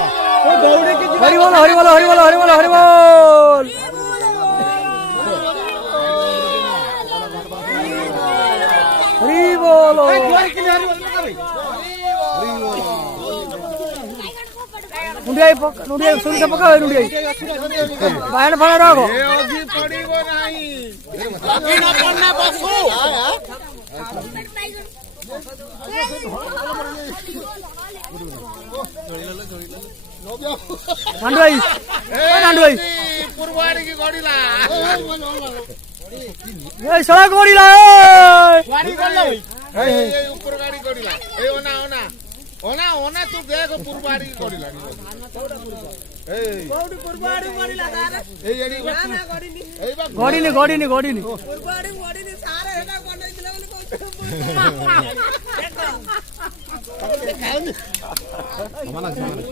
हरि बोल हरि बोल हरि बोल हरि बोल हरि बोल हरि बोलो नुडियाई नुडियाई सुन के पका नुडियाई बाहर फड़ा रखो ये अभी पड़ीबो नाही अभी ना पड़ना बसु नांडू भाई नांडू भाई पूर्वाड़ी की गोड़ीला ये सड़ा गोड़ीला गाड़ी गोड़ला ए ऊपर गाड़ी गोड़ीला ए ओना ओना ओना ओना तू देखो पूर्वाड़ी की गोड़ीला ए कोडी पूर्वाड़ी गोड़ीला दादा ए एडी ना गोड़ीनी ए बा गोड़ीनी गोड़ीनी गोड़ीनी पूर्वाड़ी गोड़ीनी सारे हेटा बनई दिले बोली कहू देखो